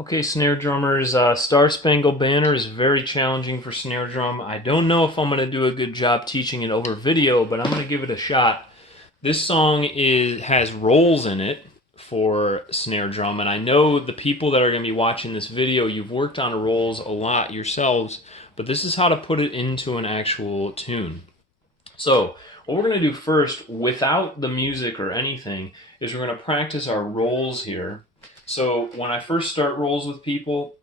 Okay, snare drummers, Star Spangled Banner is very challenging for snare drum. I don't know if I'm going to do a good job teaching it over video, but I'm going to give it a shot. This song has rolls in it for snare drum, and I know the people that are going to be watching this video, you've worked on rolls a lot yourselves, but this is how to put it into an actual tune. So, what we're going to do first, without the music or anything, is we're going to practice our rolls here. So when I first start rolls with people,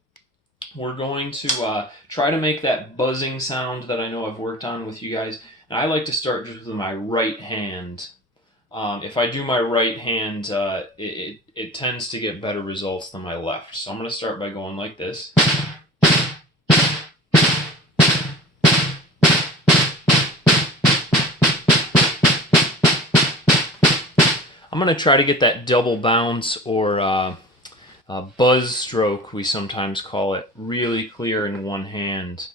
we're going to try to make that buzzing sound that I know I've worked on with you guys. And I like to start just with my right hand. If I do my right hand, it tends to get better results than my left. So I'm going to start by going like this. I'm going to try to get that double bounce or buzz stroke, we sometimes call it, really clear in one hand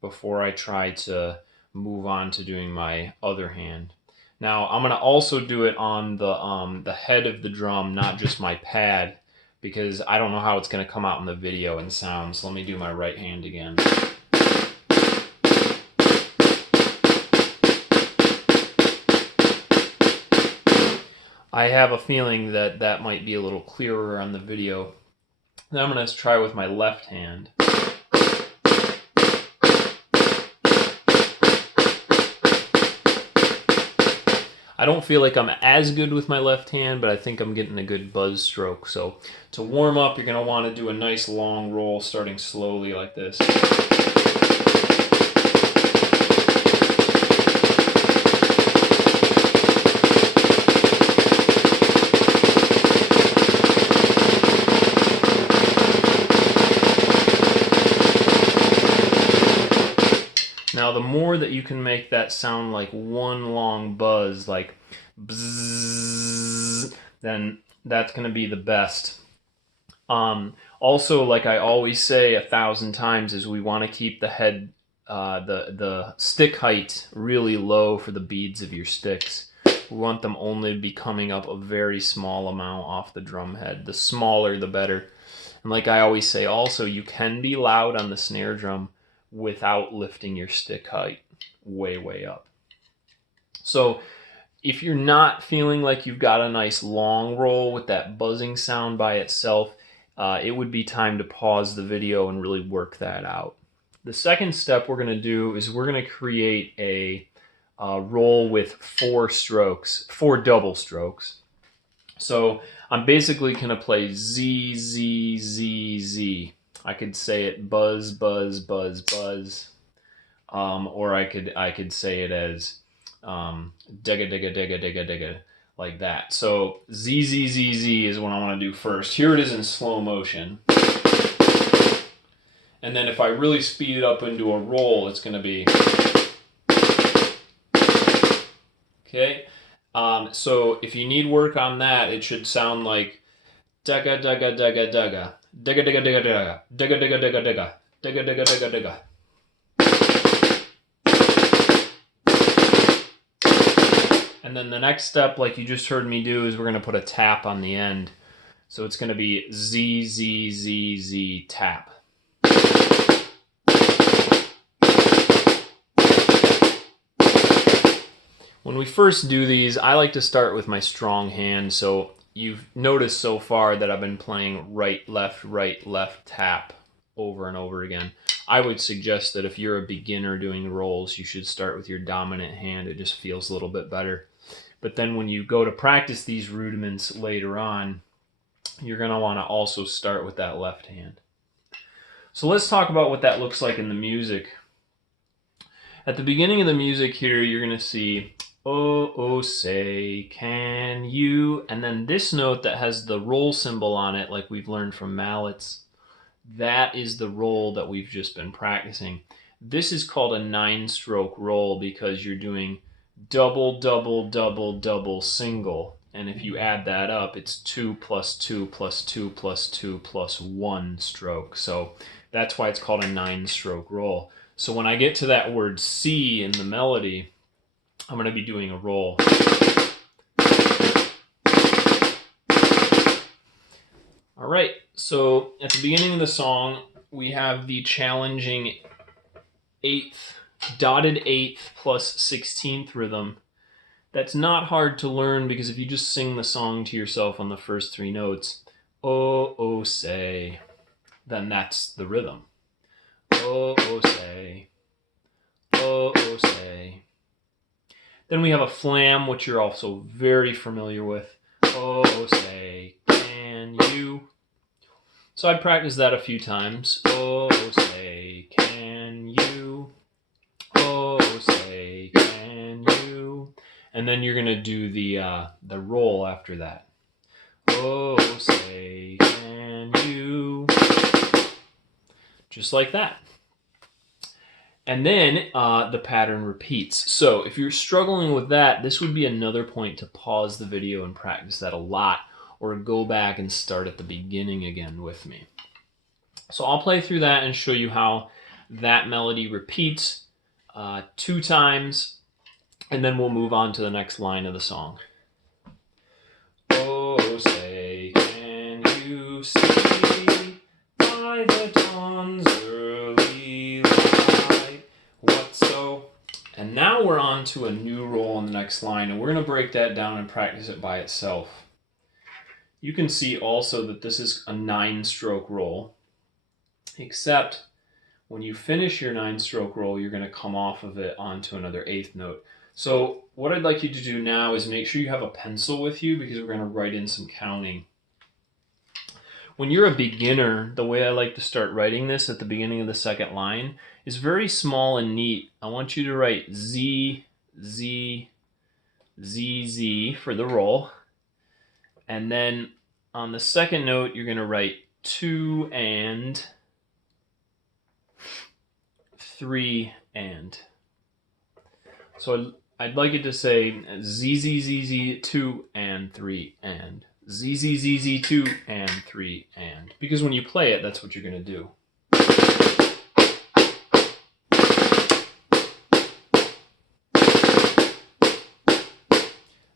before I try to move on to doing my other hand. Now I'm going to also do it on the head of the drum, not just my pad, because I don't know how it's going to come out in the video and sound. So let me do my right hand again. I have a feeling that that might be a little clearer on the video. Then I'm going to try with my left hand. I don't feel like I'm as good with my left hand, but I think I'm getting a good buzz stroke. So to warm up, you're going to want to do a nice long roll starting slowly like this. Now, the more that you can make that sound like one long buzz, like bzzz, then that's going to be the best. Also, like I always say 1,000 times, is we want to keep the head, the stick height really low for the beads of your sticks. We want them only to be coming up a very small amount off the drum head. The smaller, the better. And like I always say also, you can be loud on the snare drum without lifting your stick height way, way up. So if you're not feeling like you've got a nice long roll with that buzzing sound by itself, it would be time to pause the video and really work that out. The second step we're going to do is we're going to create a roll with 4 strokes, 4 double strokes. So I'm basically going to play Z, Z, Z, Z. I could say it buzz, buzz, buzz, buzz, or I could say it as digga, digga, digga, digga, digga, like that. So Z, Z, Z, Z is what I want to do first. Here it is in slow motion. And then if I really speed it up into a roll, it's going to be... Okay? So if you need work on that, it should sound like digga, digga, digga, digga. Digga, digga, digga, digga. Digga, digga, digga, digga. Digga, digga, digga, digga. And then the next step, like you just heard me do, is we're going to put a tap on the end. So it's going to be Z, Z, Z, Z, tap. When we first do these, I like to start with my strong hand. So you've noticed so far that I've been playing right, left, tap over and over again. I would suggest that if you're a beginner doing rolls, you should start with your dominant hand. It just feels a little bit better. But then when you go to practice these rudiments later on, you're going to want to also start with that left hand. So let's talk about what that looks like in the music. At the beginning of the music here, you're going to see, oh, oh, say, can you? And then this note that has the roll symbol on it, like we've learned from mallets, that is the roll that we've just been practicing. This is called a 9-stroke roll because you're doing double, double, double, double, single. And if you add that up, it's 2 plus 2 plus 2 plus 2 plus 1 stroke. So that's why it's called a 9-stroke roll. So when I get to that word C in the melody, I'm going to be doing a roll. All right, So at the beginning of the song, we have the challenging dotted eighth plus 16th rhythm. That's not hard to learn because if you just sing the song to yourself on the first three notes, oh, oh, say, then that's the rhythm. Oh, oh, say, oh, oh, say. Then we have a flam, which you're also very familiar with. Oh, oh, say, can you? So I'd practice that a few times. Oh, say, can you? Oh, say, can you? And then you're gonna do the roll after that. Oh, say, can you? Just like that. And then the pattern repeats. So if you're struggling with that, this would be another point to pause the video and practice that a lot, or go back and start at the beginning again with me. So I'll play through that and show you how that melody repeats 2 times, and then we'll move on to the next line of the song. Oh, say, can you see by the dawn's early light what so? And now we're on to a new roll in the next line, and we're going to break that down and practice it by itself. You can see also that this is a 9-stroke roll, except when you finish your 9-stroke roll, you're going to come off of it onto another 8th note. So what I'd like you to do now is make sure you have a pencil with you, because we're going to write in some counting. When you're a beginner, the way I like to start writing this at the beginning of the second line is very small and neat. I want you to write Z, Z, Z, Z for the roll. And then on the second note, you're going to write 2 and 3 and. So I'd like it to say Z, Z, Z, Z, 2 and 3 and. Z, Z, Z, Z, 2 and 3 and. Because when you play it, that's what you're going to do.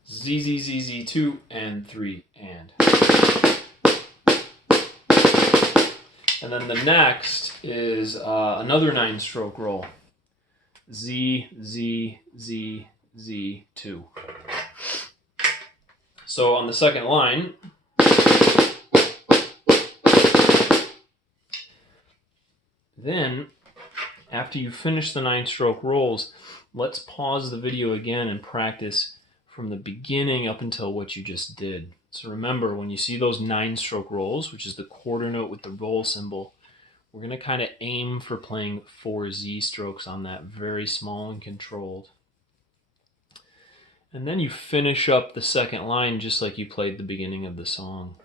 Z, Z, Z, Z, 2 and 3 and. And then the next is another 9-stroke roll. Z, Z, Z, Z, 2. So on the second line, then after you finish the 9-stroke rolls, let's pause the video again and practice from the beginning up until what you just did. So remember, when you see those 9-stroke rolls, which is the quarter note with the roll symbol, we're going to kind of aim for playing 4 Z strokes on that, very small and controlled. And then you finish up the second line just like you played the beginning of the song.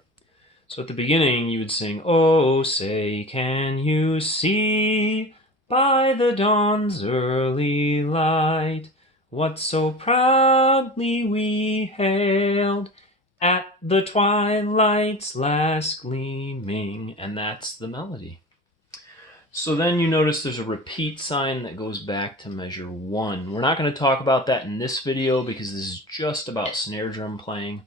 So at the beginning you would sing, oh, say, can you see by the dawn's early light what so proudly we hailed at the twilight's last gleaming? And that's the melody. So then you notice there's a repeat sign that goes back to measure 1. We're not going to talk about that in this video because this is just about snare drum playing.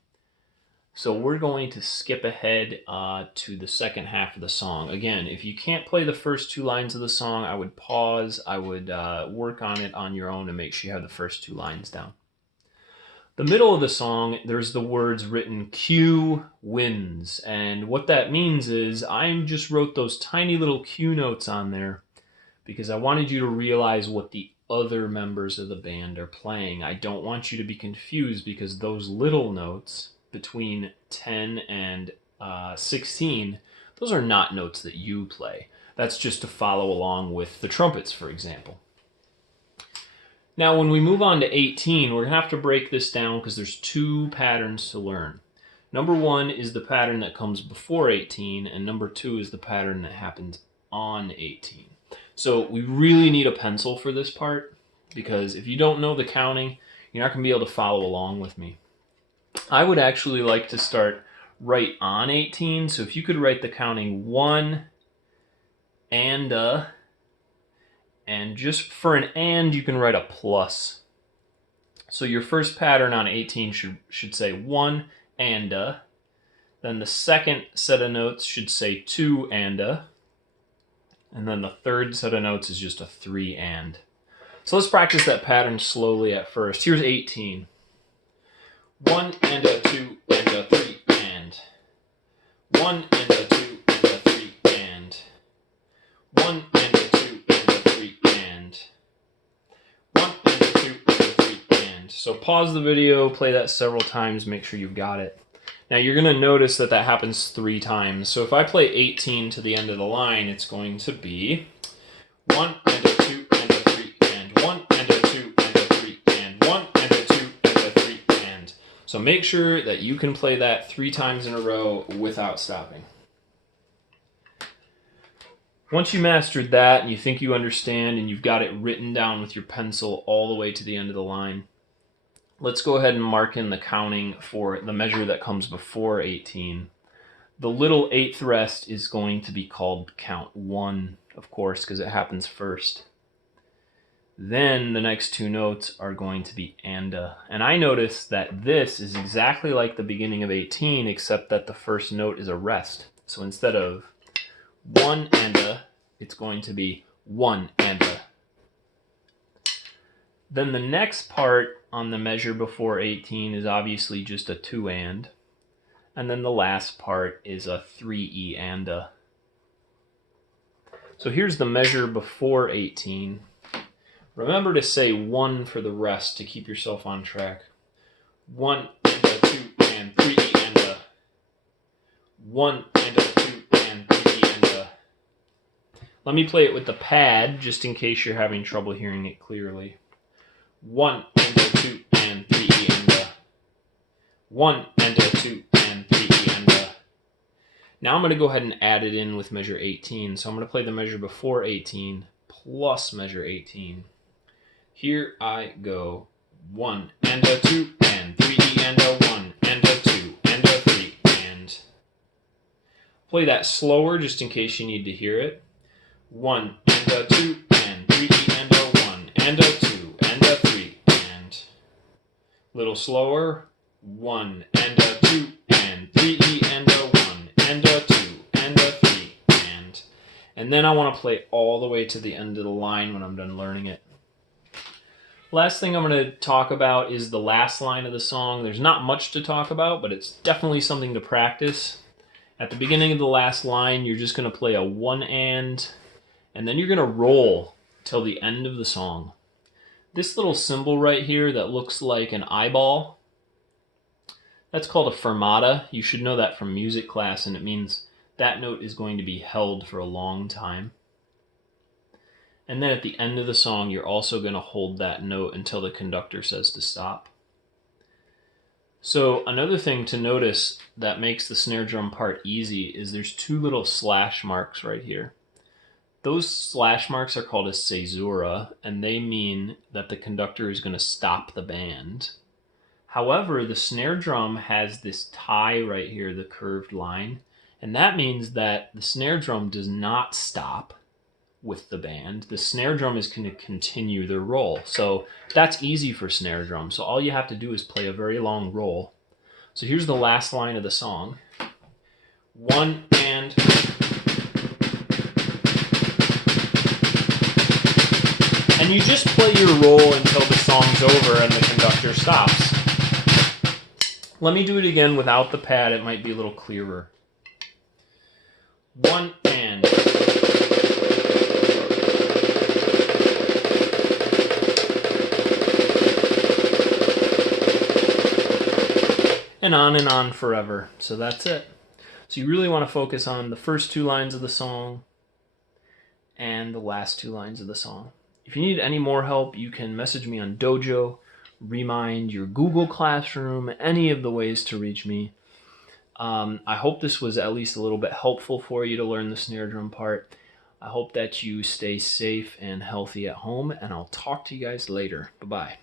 So we're going to skip ahead to the second half of the song. Again, if you can't play the first 2 lines of the song, I would pause. I would work on it on your own and make sure you have the first 2 lines down. The middle of the song, there's the words written Q wins. And what that means is I just wrote those tiny little Q notes on there because I wanted you to realize what the other members of the band are playing. I don't want you to be confused because those little notes between 10 and 16, those are not notes that you play. That's just to follow along with the trumpets, for example. Now, when we move on to 18, we're going to have to break this down because there's 2 patterns to learn. Number 1 is the pattern that comes before 18, and number 2 is the pattern that happens on 18. So we really need a pencil for this part because if you don't know the counting, you're not going to be able to follow along with me. I would actually like to start right on 18, so if you could write the counting 1 and just for an and, you can write a plus. So your first pattern on 18 should say 1 and Then the second set of notes should say 2 and a. And then the third set of notes is just a 3 and. So let's practice that pattern slowly at first. Here's 18. 1 and a 2 and a 3 and. 1 and a 2 and a 3 and. 1 and a 2 and a 3 and. 1 and a 2 and a 3 and. So pause the video, play that several times, make sure you've got it. Now you're going to notice that that happens 3 times. So if I play 18 to the end of the line, it's going to be 1 and a 2 and a 3 and 1 and a 2 and a 3 and 1 and a 2 and a 3 and. So make sure that you can play that 3 times in a row without stopping. Once you mastered that and you think you understand and you've got it written down with your pencil all the way to the end of the line, let's go ahead and mark in the counting for the measure that comes before 18. The little 8th rest is going to be called count 1, of course, because it happens first. Then the next 2 notes are going to be and a. And I notice that this is exactly like the beginning of 18, except that the first note is a rest. So instead of 1 and a, it's going to be 1 and a. Then the next part on the measure before 18 is obviously just a 2 and. And then the last part is a 3 and a. So here's the measure before 18. Remember to say 1 for the rest to keep yourself on track. 1 and a 2 and 3 and a. 1 and a 2 and 3 and a. Let me play it with the pad just in case you're having trouble hearing it clearly. 1 and a 2 and 3 and a. 1 and a 2 and 3 and a. Now I'm going to go ahead and add it in with measure 18. So I'm going to play the measure before 18 plus measure 18. Here I go. 1 and a 2 and 3 and a 1 and a 2 and a 3 and. Play that slower just in case you need to hear it. 1 and a 2 and 3 and a 1 and a 2 and a 3 and. Little slower. 1 and a 2 and 3 and a 1 and a 2 and a 3 and. And then I want to play all the way to the end of the line when I'm done learning it. Last thing I'm going to talk about is the last line of the song. There's not much to talk about, but it's definitely something to practice. At the beginning of the last line, you're just going to play a 1 and then you're going to roll till the end of the song. This little symbol right here that looks like an eyeball, that's called a fermata. You should know that from music class, and it means that note is going to be held for a long time. And then at the end of the song, you're also going to hold that note until the conductor says to stop. So another thing to notice that makes the snare drum part easy is there's 2 little slash marks right here. Those slash marks are called a caesura, and they mean that the conductor is going to stop the band. However, the snare drum has this tie right here, the curved line, and that means that the snare drum does not stop with the band. The snare drum is going to continue the roll. So that's easy for snare drum. So all you have to do is play a very long roll. So here's the last line of the song. 1 and... And you just play your roll until the song's over and the conductor stops. Let me do it again without the pad. It might be a little clearer. 1 and... and on forever. So that's it. So you really want to focus on the first 2 lines of the song and the last 2 lines of the song. If you need any more help, you can message me on Dojo, Remind, your Google Classroom, any of the ways to reach me. I hope this was at least a little bit helpful for you to learn the snare drum part. I hope that you stay safe and healthy at home, and I'll talk to you guys later. Bye-bye.